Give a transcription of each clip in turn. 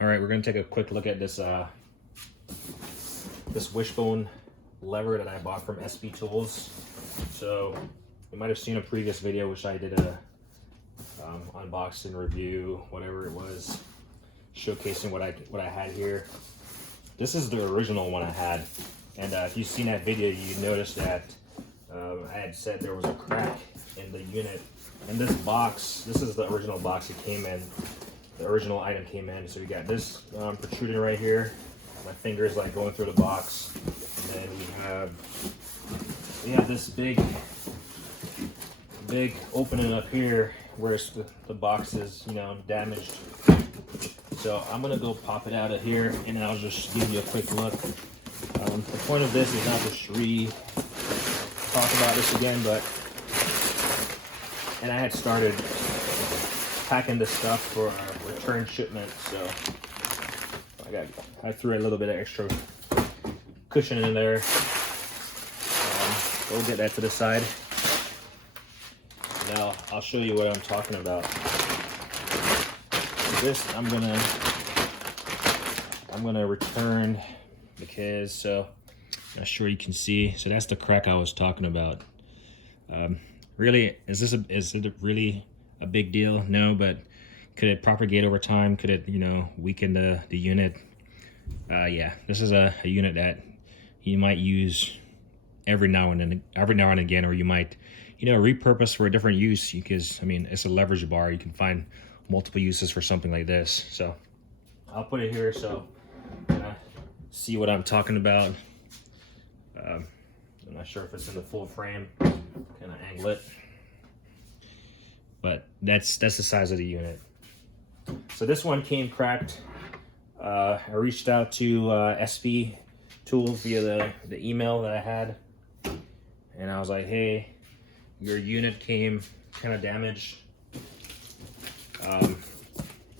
All right, we're gonna take a quick look at this this Wishbone lever that I bought from SB Tools. So you might have seen a previous video which I did a unboxing review, whatever it was, showcasing what I had here. This is the original one I had, and if you've seen that video, you noticed that I had said there was a crack in the unit. And this box, this is the original box it came in. The original item came in. So you got this protruding right here. My finger is like going through the box. And then we have this big opening up here where the box is, you know, damaged. So I'm gonna go pop it out of here, and then I'll just give you a quick look. The point of this is not to talk about this again, and I had started packing this stuff for a return shipment, so I threw a little bit of extra cushion in there. We'll get that to the side. Now I'll show you what I'm talking about. This I'm gonna return because I'm not sure you can see. So that's the crack I was talking about. Really, is it really a big deal? No, but could it propagate over time? Could it, you know, weaken the unit? Yeah, this is a unit that you might use every now and again, or you might, you know, repurpose for a different use, because I mean, it's a leverage bar. You can find multiple uses for something like this. So I'll put it here so see what I'm talking about. I'm not sure if it's in the full frame. Kind of angle it, but that's the size of the unit. So this one came cracked. I reached out to SB Tools via the email that I had, and I was like, hey, your unit came kind of damaged.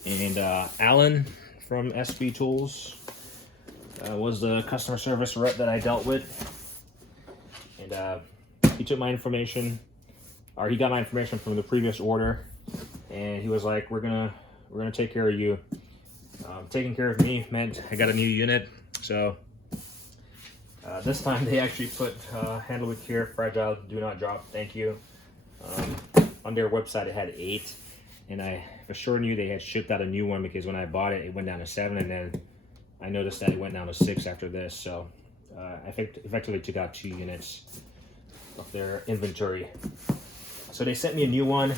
And Alan from SB Tools was the customer service rep that I dealt with, and he took my information, or he got my information from the previous order, and he was like, we're gonna take care of you. Taking care of me meant I got a new unit. So this time they actually put handle with care, fragile, do not drop, thank you. On their website it had 8, and I for sure knew they had shipped out a new one, because when I bought it, it went down to 7, and then I noticed that it went down to 6 after this. So I effectively took out 2 units of their inventory. So they sent me a new one.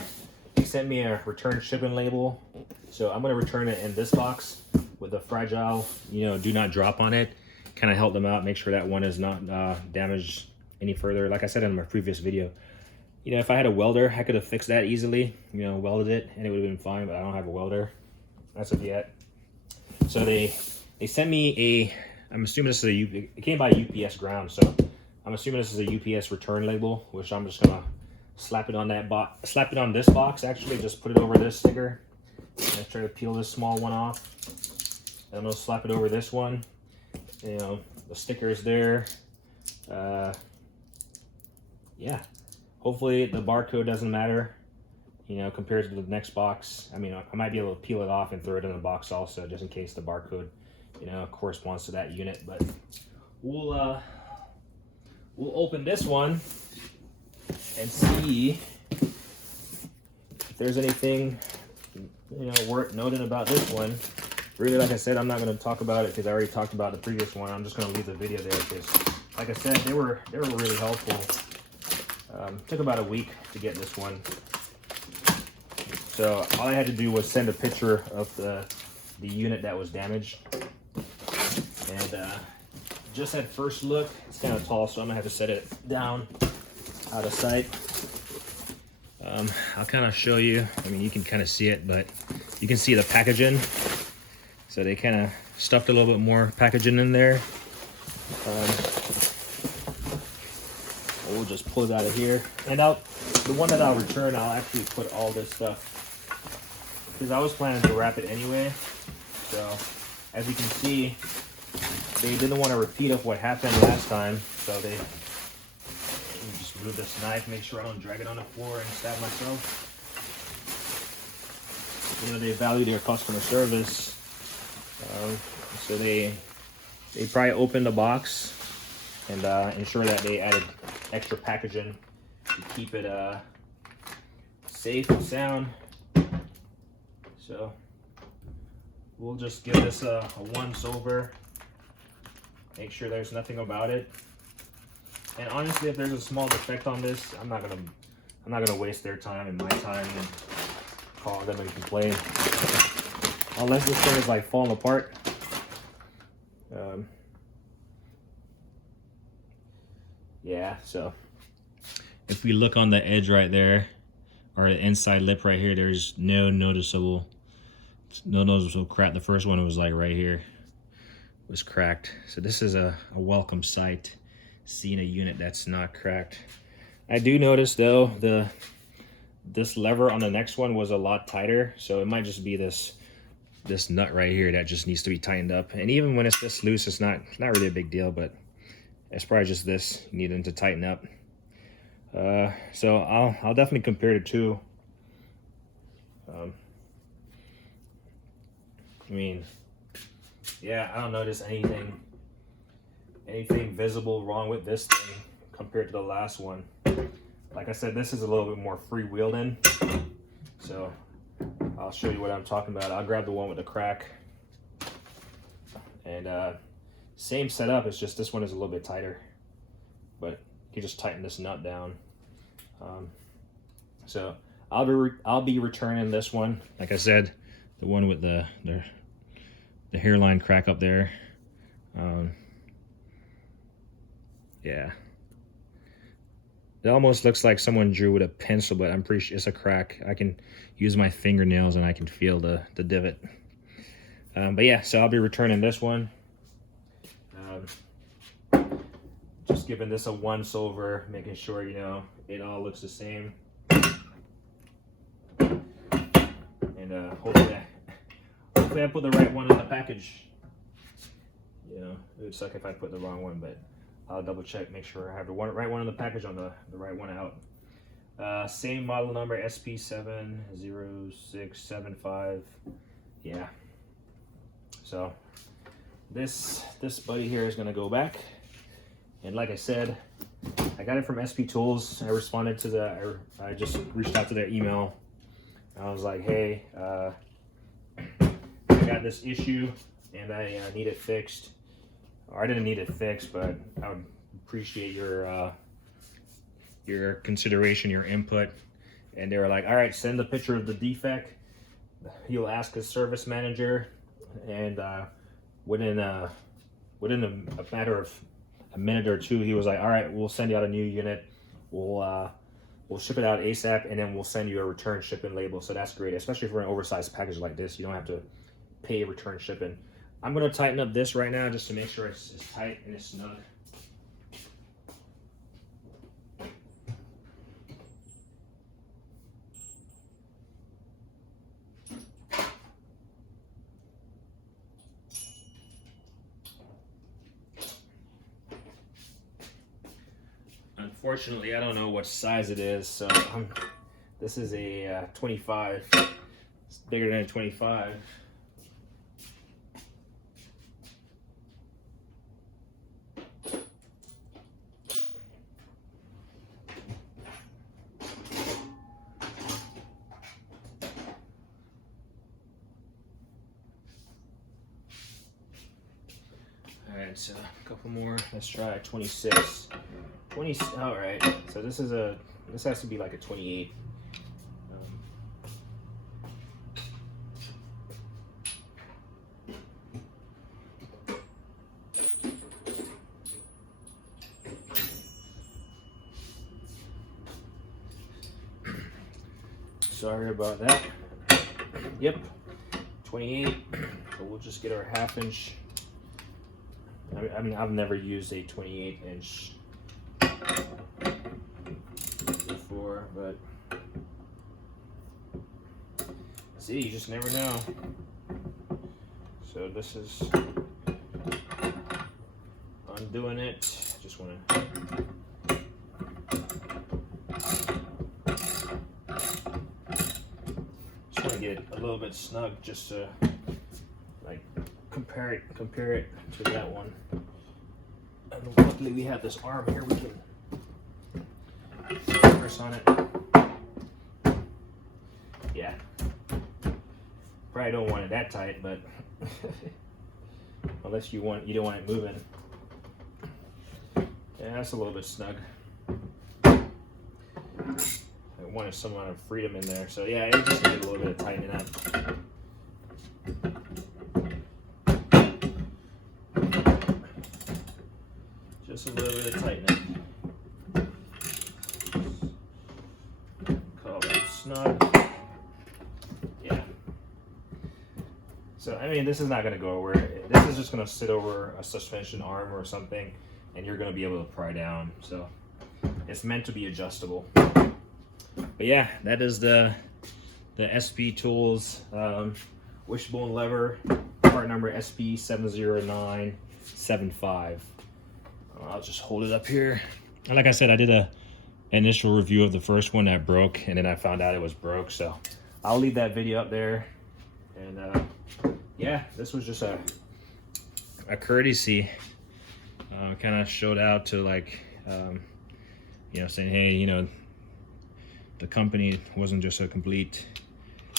They sent me a return shipping label. So I'm gonna return it in this box with a fragile, you know, do not drop on it. Kind of help them out, make sure that one is not damaged any further. Like I said in my previous video, you know, if I had a welder, I could have fixed that easily, you know, welded it, and it would have been fine, but I don't have a welder as of yet. So they sent me I'm assuming this is it came by UPS ground, so I'm assuming this is a UPS return label, which I'm just gonna slap it on this box, actually, just put it over this sticker. I'm try to peel this small one off. And I'm gonna slap it over this one. You know, the sticker is there. Yeah, hopefully the barcode doesn't matter, you know, compared to the next box. I mean, I might be able to peel it off and throw it in the box also, just in case the barcode, you know, corresponds to that unit. But we'll open this one and see if there's anything, you know, worth noting about this one. Really, like I said, I'm not going to talk about it because I already talked about the previous one. I'm just going to leave the video there because, like I said, they were really helpful. Took about a week to get this one. So all I had to do was send a picture of the unit that was damaged. And just at first look, it's kind of tall, so I'm gonna have to set it down out of sight. I'll kind of show you. I mean, you can kind of see it, but you can see the packaging. So they kind of stuffed a little bit more packaging in there. We'll just pull it out of here. And the one that I'll return, I'll actually put all this stuff, because I was planning to wrap it anyway. So as you can see, they didn't want to repeat of what happened last time. So let me just move this knife, make sure I don't drag it on the floor and stab myself. You know, they value their customer service. So they probably opened the box and ensure that they added extra packaging to keep it safe and sound. So we'll just give this a once over, make sure there's nothing about it. And honestly, if there's a small defect on this, I'm not gonna waste their time and my time and call them and complain. Unless this thing is like falling apart. Yeah, so if we look on the edge right there, or the inside lip right here, there's no noticeable crack. The first one was like right here, was cracked. So this is a welcome sight, seeing a unit that's not cracked. I do notice though, this lever on the next one was a lot tighter, so it might just be this nut right here that just needs to be tightened up. And even when it's this loose, it's not really a big deal, but it's probably just this needing to tighten up. So I'll definitely compare the two. I mean, yeah, I don't notice anything visible wrong with this thing compared to the last one. Like I said, this is a little bit more freewheeling, so I'll show you what I'm talking about. I'll grab the one with the crack, and same setup, it's just this one is a little bit tighter, but you just tighten this nut down. So I'll be returning this one. Like I said, the one with the hairline crack up there. Yeah, it almost looks like someone drew with a pencil, but I'm pretty sure it's a crack. I can use my fingernails and I can feel the divot. But yeah, so I'll be returning this one. Just giving this a once over, making sure, you know, it all looks the same. And hopefully I put the right one in the package. You know, it would suck if I put the wrong one, but I'll double check, make sure I have the right one in the package on the right one out. Same model number, SP70675. Yeah. So this buddy here is gonna go back. And like I said, I got it from SP Tools. I responded to I just reached out to their email. I was like, hey, I got this issue and I need it fixed. Or I didn't need it fixed, but I would appreciate your consideration, your input. And they were like, all right, send a picture of the defect. He'll ask his service manager, and within a matter of a minute or two, he was like, all right, we'll send you out a new unit. We'll ship it out ASAP, and then we'll send you a return shipping label. So that's great, especially for an oversized package like this. You don't have to pay return shipping. I'm gonna tighten up this right now just to make sure it's tight and it's snug. Unfortunately, I don't know what size it is, so this is a 25. It's bigger than a 25. All right, so a couple more. Let's try 26. 20. All right. So this has to be like a 28. Sorry about that. Yep, 28. So we'll just get our 1/2 inch. I mean, I've never used a 28-inch before, but see, you just never know. So this is undoing it. Just want to get it a little bit snug, just to like compare it to that one. And luckily we have this arm here we can press on it. Yeah, probably don't want it that tight, but unless you don't want it moving. Yeah, that's a little bit snug. I wanted some amount of freedom in there, so yeah, it just needed a little bit of tightening up. Just a little bit of tightening. Cut all that snug. Yeah. So I mean, this is not going to go over. This is just going to sit over a suspension arm or something, and you're going to be able to pry down. So it's meant to be adjustable. But yeah, that is the SP Tools Wishbone lever, part number SP70975. I'll just hold it up here. And like I said, I did a initial review of the first one that broke, and then I found out it was broke. So I'll leave that video up there. And yeah, this was just a courtesy. Kind of showed out to, like, you know, saying, hey, you know, the company wasn't just a complete,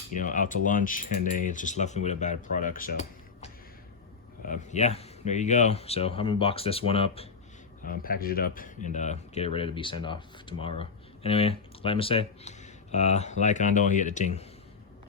you know, out to lunch, and they just left me with a bad product. So yeah, there you go. So I'm gonna box this one up, package it up, and get it ready to be sent off tomorrow. Anyway, like me say, like on, don't hit the ting.